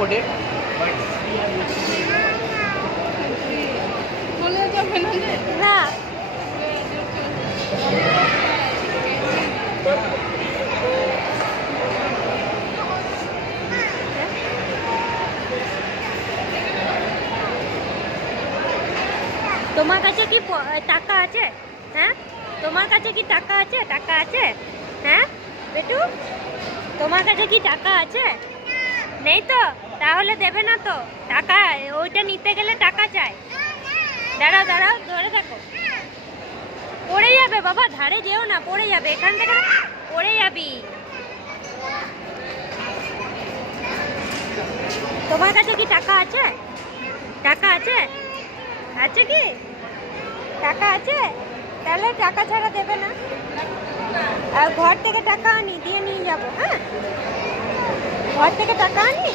coded, but বলে যাবে না যে না তোমার কাছে কি টাকা আছে? হ্যাঁ, তোমার কাছে কি টাকা আছে? টাকা আছে? হ্যাঁ বেটু, তোমার কাছে কি টাকা আছে? নেই তো, তাহলে দেবে না তো টাকা। ওইটা নিতে গেলে টাকা চাই। দাঁড়াও দাঁড়াও, ধরে থাকো। পড়ে যাবে বাবা, ধারে যেও না, পড়ে যাবে। এখান থেকে পড়ে যাবি। তোমার কাছে কি টাকা আছে? টাকা আছে? আছে কি টাকা আছে? তাহলে টাকা ছাড়া দেবে না। আর ঘর থেকে টাকা আনি, দিয়ে নিয়ে যাবো। হ্যাঁ, ঘর থেকে টাকা আনি।